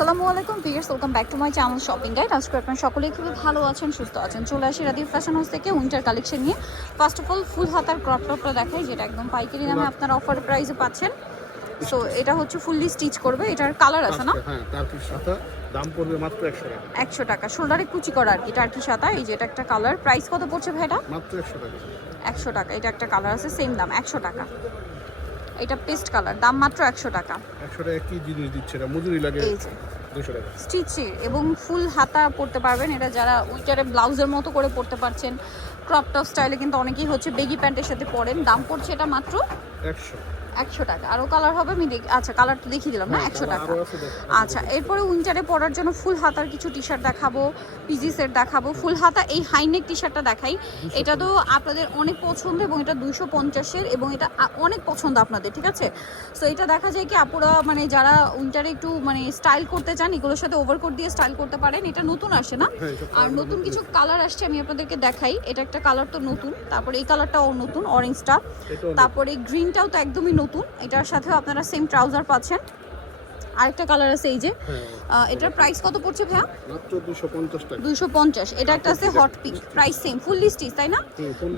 আসসালামু আলাইকুম viewers, welcome back to my channel shopping guide. আজকে আপনারা সকলেই খুবই ভালো আছেন, সুস্থ আছেন। চলে আসি রাদিফ ফ্যাশন হাউস থেকে উইন্টার কালেকশন নিয়ে। ফার্স্ট অফ অল ফুল হাতার ক্রপ টপটা দেখাই, যেটা একদম পাইকারি দামে আপনারা অফার প্রাইসে পাচ্ছেন। সো এটা হচ্ছে ফুললি স্টিচ করবে, এটার কালার আছে না? হ্যাঁ, টার্কিশ সাথে দাম পড়বে মাত্র 100 টাকা। 100 টাকা শোল্ডারে কুচি করা আর কি, টার্কি সাদা। এই যে এটা একটা কালার, প্রাইস কত পড়ছে ভাই? এটা মাত্র 100 টাকা। 100 টাকা। এটা একটা কালার আছে, সেম দাম 100 টাকা। এটা পেস্ট কালার, দাম মাত্র 100 টাকা। 100 টাকা কি জিনিস দিচ্ছে এটা? মজুরি লাগে এই যে 200 টাকা। স্টিচের এবং ফুল হাতা পরতে পারবেন। এটা যারা উইন্টারে ব্লাউজের মতো করে পরতে পারছেন, ক্রপ টপ স্টাইলে কিন্তু অনেকেই হচ্ছে বেগি প্যান্টের সাথে পরেন। দাম পড়ছে এটা মাত্র 100 টাকা। আরও কালার হবে, আমি আচ্ছা কালারটা দেখিয়ে দিলাম না, 100 টাকা। আচ্ছা, এরপরে উইন্টারে পরার জন্য ফুল হাতার কিছু টি শার্ট দেখাবো, পিজি সেট দেখাবো। ফুল হাতা এই হাইনেক টি শার্টটা দেখাই, এটা তো আপনাদের অনেক পছন্দ এবং এটা 250-এর এবং এটা অনেক পছন্দ আপনাদের, ঠিক আছে? সো এটা দেখা যায় কি আপুরা মানে যারা উইন্টারে একটু মানে স্টাইল করতে চান, এগুলোর সাথে ওভারকোট দিয়ে স্টাইল করতে পারেন। এটা নতুন আসে না, আর নতুন কিছু কালার আসছে, আমি আপনাদেরকে দেখাই। এটা একটা কালার তো নতুন, তারপরে এই কালারটাও নতুন, অরেঞ্জটা, তারপরে গ্রিনটাও তো একদমই নতুন। এটার সাথেও আপনারা সেম ট্রাউজার পাচ্ছেন। আরেকটা কালার আছে এই যে, এটার প্রাইস কত পড়ছে ভাইয়া? মাত্র 250 টাকা। 250। এটা একটা আছে hot pink, price same, fully stitch, তাই না?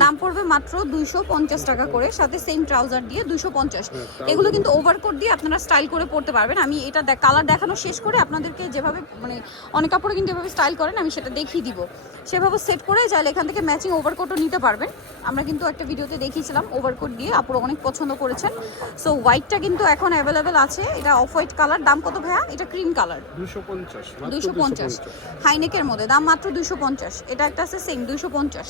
দাম পড়বে মাত্র 250 টাকা করে, সাথে সেম ট্রাউজার দিয়ে 250। এগুলো কিন্তু ওভারকোট দিয়ে আপনারা স্টাইল করে পরতে পারবেন। আমি এটা কালার দেখানো শেষ করে আপনাদেরকে যেভাবে মানে অনেক কাপড়ে কিন্তু এভাবে স্টাইল করেন, আমি সেটা দেখিয়ে দিব। সেভাবে সেট করে চাইলে এখান থেকে ম্যাচিং ওভারকোটও নিতে পারবেন। আমরা কিন্তু একটা ভিডিওতে দেখিয়েছিলাম ওভারকোট দিয়ে, আপুরা অনেক পছন্দ করেছেন। সো হোয়াইটটা কিন্তু এখন অ্যাভেলেবেল আছে, এটা অফ হোয়াইট কালার। দাম কত ভাইয়া? এটা ক্রিম কালার, 250। হাইনেকের মধ্যে দাম মাত্র 250। এটা একটা আছে সেম 250।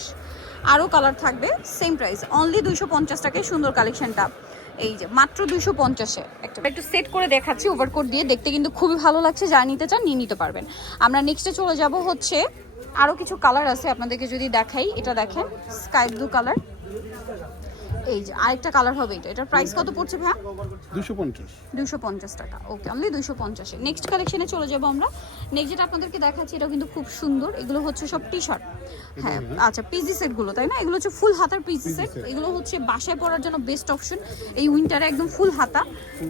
আরও কালার থাকবে, সেম প্রাইস, অনলি 250 টাকায় সুন্দর কালেকশনটা। এই যে মাত্র 250-এ একটা একটু সেট করে দেখাচ্ছি ওভারকোট দিয়ে, দেখতে কিন্তু খুবই ভালো লাগছে। যা নিতে চান নিয়ে নিতে পারবেন। আমরা নেক্সটে চলে যাব হচ্ছে আরও কিছু কালার আছে আপনাদেরকে যদি দেখাই। এটা দেখেন স্কাই ব্লু কালার। এই যে আরেকটা কালার হবে এটা, এটার প্রাইস কত পড়ছে ভাইয়া? 250 টাকা। ওকে, অনলি 250-এ। নেক্সট কালেকশনে চলে যাবো আমরা। নেক্সট যেটা আপনাদেরকে দেখাচ্ছি, এটাও কিন্তু খুব সুন্দর। এগুলো হচ্ছে সব টি শার্ট, হ্যাঁ আচ্ছা পিজি সেটগুলো, তাই না? এগুলো হচ্ছে ফুল হাতার পিজি সেট। এগুলো হচ্ছে বাসায় পরার জন্য বেস্ট অপশন এই উইন্টারে, একদম ফুল হাতা,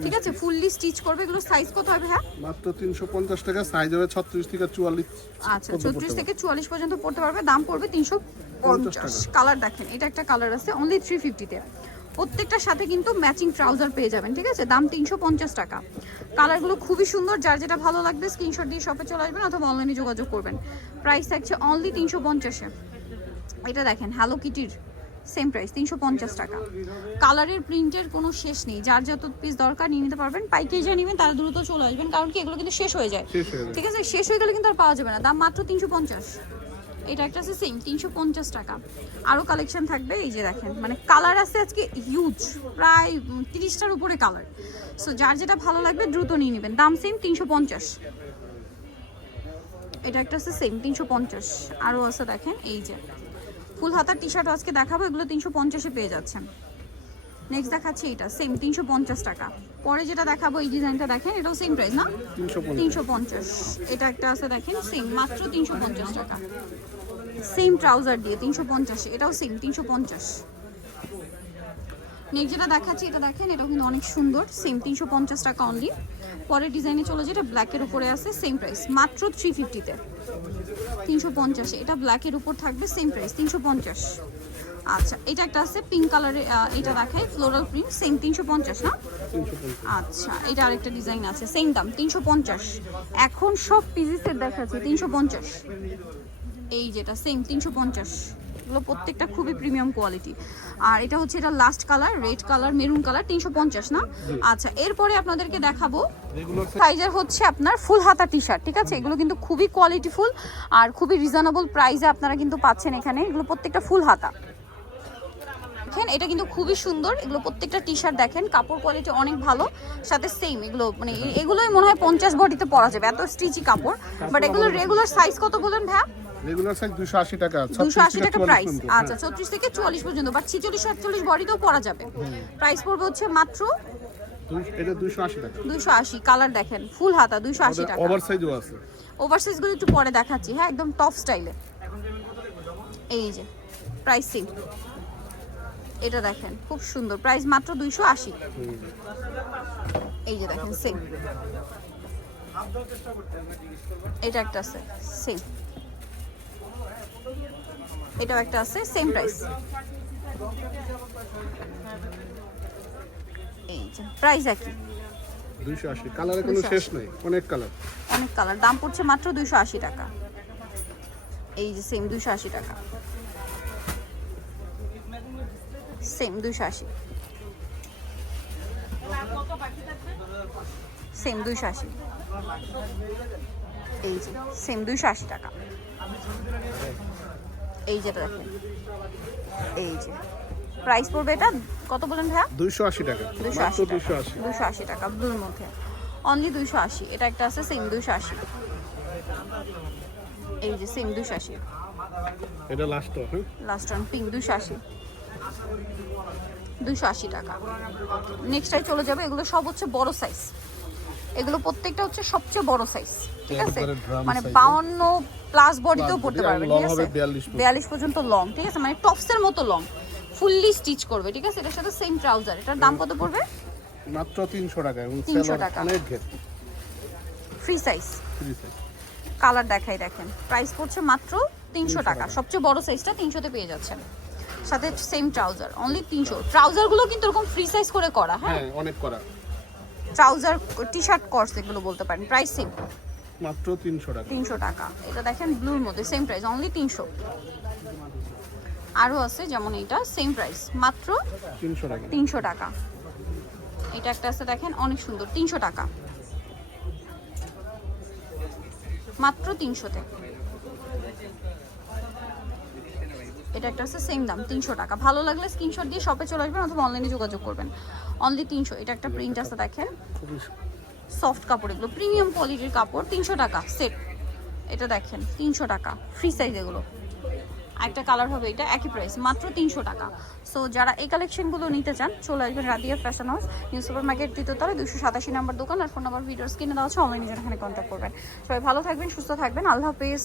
ঠিক আছে? ফুললি স্টিচ করবে। এগুলো সাইজ কত হবে হ্যাঁ? মাত্র 350 টাকা। সাইজ হবে 36 থেকে 44। আচ্ছা 36 থেকে 44 পর্যন্ত পড়তে পারবে। দাম পড়বে 350। কালার দেখেন, এটা একটা কালার আছে অনলি 350-তে। প্রত্যেকটার সাথে কিন্তু ম্যাচিং ট্রাউজার পেয়ে যাবেন, ঠিক আছে? দাম 350 টাকা। কালারগুলো খুবই সুন্দর, যার যেটা ভালো লাগবে স্ক্রিনশট দিয়ে শপে চলে আসবেন অথবা অনলাইনে যোগাযোগ করবেন। প্রাইস থাকছে অনলি 350-এ। এটা দেখেন হ্যালো কিটির, সেম প্রাইস 350 টাকা। কালারের প্রিন্টের কোনো শেষ নেই, যার যত পিস দরকার নিয়ে নিতে পারবেন। পাইকারি যা নেবেন তারা দ্রুত চলে আসবেন, কারণ কি এগুলো কিন্তু শেষ হয়ে যায়, ঠিক আছে? শেষ হয়ে গেলে কিন্তু আর পাওয়া যাবে না। দাম মাত্র 350। এটা একটা আছে সেম 350 টাকা। আরও কালেকশন থাকবে। এই যে দেখেন মানে কালার আছে আজকে হিউজ, প্রায় 30টার উপরে কালার। সো যার যেটা ভালো লাগবে দ্রুত নিয়ে নেবেন। দাম সেম 350। এটা একটা আছে সেম 350। আরও আছে দেখেন এই যে ফুল হাতার টি শার্ট আজকে দেখাবো, এগুলো 350-এ পেয়ে যাচ্ছেন। নেক্সট দেখাচ্ছি এটা সেম 350 টাকা। পরে যেটা দেখাবো এই ডিজাইনটা দেখেন, এটাও সেম প্রাইস না? 350। এটা একটা আছে দেখেন সেম মাত্র 350 টাকা। সেম ট্রাউজার দিয়ে 350, এটাও সেম 350। নেক্সট যেটা দেখাচ্ছি এটা দেখেন, এটাও কিন্তু অনেক সুন্দর, সেম 350 টাকা অনলি। পরের ডিজাইনে চলে যেটা ব্ল্যাকের উপরে আছে, সেম প্রাইস মাত্র 350-তে। 350, এটা ব্ল্যাকের উপর থাকবে, সেম প্রাইস 350। আচ্ছা এটা একটা আছে পিঙ্ক কালারে, এটা দেখায় ফ্লোরাল প্রিন্ট, সেম 350 না? আচ্ছা এটা আরেকটা ডিজাইন আছে, সেম দাম 350। এখন সব পিজি সেট দেখাচ্ছি 350। এই যেটা সেম 350। এগুলো প্রত্যেকটা খুবই প্রিমিয়াম কোয়ালিটি। আর এটা হচ্ছে এটা last colour, red colour, maroon colour, 350 না? আচ্ছা এরপরে আপনাদেরকে দেখাবো সাইজের হচ্ছে আপনার ফুল হাতা টি শার্ট, ঠিক আছে? এগুলো কিন্তু খুবই কোয়ালিটিফুল আর খুবই রিজনেবল প্রাইসে আপনারা কিন্তু পাচ্ছেন এখানে। এগুলো প্রত্যেকটা ফুল হাতা, দেখেন এটা কিন্তু খুবই সুন্দর। এগুলো প্রত্যেকটা টি শার্ট দেখেন, কাপড় কোয়ালিটি অনেক ভালো, সাথে সেম এগুলো মানে এগুলোই মনে হয় 50 বডিতে পরা যাবে, এত স্টিচি কাপড়। বাট এগুলো রেগুলার সাইজ কত বলেন ভাইয়া? রেগুলার সাইজ 280 টাকা। 280 টাকা প্রাইস। আচ্ছা 34 থেকে 44 পর্যন্ত, বাট 46 48 বডিতেও পরা যাবে। প্রাইস পড়বে হচ্ছে মাত্র এটা 280 টাকা। 280। কালার দেখেন ফুল হাতা 280 টাকা। ওভারসাইজও আছে। ওভারসাইজগুলো একটু পরে দেখাচ্ছি, হ্যাঁ একদম টপ স্টাইলে। এই যে প্রাইস সেম। এটা দেখেন খুব সুন্দর, প্রাইস মাত্র 280। এই যে দেখেন সেম। এটা একটা আছে সেম, এটাও একটা আছে সেম প্রাইস। এই যে প্রাইস একই 280, কালারের কোনো 280 শেষ নেই, অনেক কালার। অনেক কালার, দাম পড়ছে মাত্র 280 টাকা। এই যে সেম 280 টাকা, সেম 280, সেম 280, এই যে সেম 280 টাকা। এই যেটা দেখেন, এই যে প্রাইস পড়বে এটা কত বলেন ভাইয়া? 280 টাকা, মাত্র 280। 280 টাকা ব্লুর মধ্যে, অনলি 280। এটা একটা আছে সেম 280, এই যে সেম 280, এটা লাস্ট, হ্যাঁ লাস্ট অন পিঙ্ক 280, 280 টাকা। নেক্সটটাই চলে যাবে, এগুলো সব হচ্ছে বড় সাইজ, এগুলো প্রত্যেকটা হচ্ছে সবচেয়ে বড় সাইজ, ঠিক আছে? একবারে drum মানে size 52 প্লাস বডিতেও Plus পড়তে body, পারবে, আর long ঠিক হবে আছে? 42 পর্যন্ত। 42 পর্যন্ত লং, ঠিক আছে? মানে টপসের মতো লং, ফুললি স্টিচ করবে, ঠিক আছে? এটার সাথে সেম ট্রাউজার। এটার দাম কত পড়বে? মাত্র 300 টাকা, এবং 300 সেলর টাকা। অনেক ঘের, free size, free size. Colour দেখাই দেখেন, প্রাইস পড়ছে মাত্র 300 টাকা। সবচেয়ে বড় সাইজটা 300 তে পেয়ে যাচ্ছেন, সাথে সেম ট্রাউজার, অনলি 300। ট্রাউজারগুলো কিন্তু এরকম ফ্রি সাইজ করে করা, হ্যাঁ? হ্যাঁ, অনেক করা। ট্রাউজার টি শার্ট কর্স এগুলো বলতে পারেন। প্রাইস সেম মাত্র 300 টাকা। 300 টাকা। এটা দেখেন ব্লুর মধ্যে সেম প্রাইস, অনলি 300। আরও আছে যেমন এইটা, সেম প্রাইস মাত্র 300 টাকা। 300 টাকা। এটা একটা আছে দেখেন অনেক সুন্দর, 300 টাকা, মাত্র 300-তে। এটা একটা আছে সেম দাম 300 টাকা। ভালো লাগলে স্ক্রিনশট দিয়ে শপে চলে আসবেন অথবা অনলাইনে যোগাযোগ করবেন, অনলি 300। এটা একটা প্রিন্ট আছে দেখেন, খুবই সফট কাপড়, এগুলো প্রিমিয়াম কোয়ালিটির কাপড়, 300 টাকা সেট। এটা দেখেন 300 টাকা, ফ্রি সাইজ এগুলো। একটা কালার হবে, এটা একই প্রাইস, মাত্র 300 টাকা। সো যারা এই কালেকশনগুলো নিতে চান চলে আসবেন Radia fashion house, new supermarket, তৃতীয়তলায়, 287 নাম্বার দোকান। আর ফোন নাম্বার ভিডিওস কিনে দেওয়া হচ্ছে, অনলাইনে এখানে কন্ট্যাক্ট করবেন। সবাই ভালো থাকবেন, সুস্থ থাকবেন, আল্লাহ হাফেজ।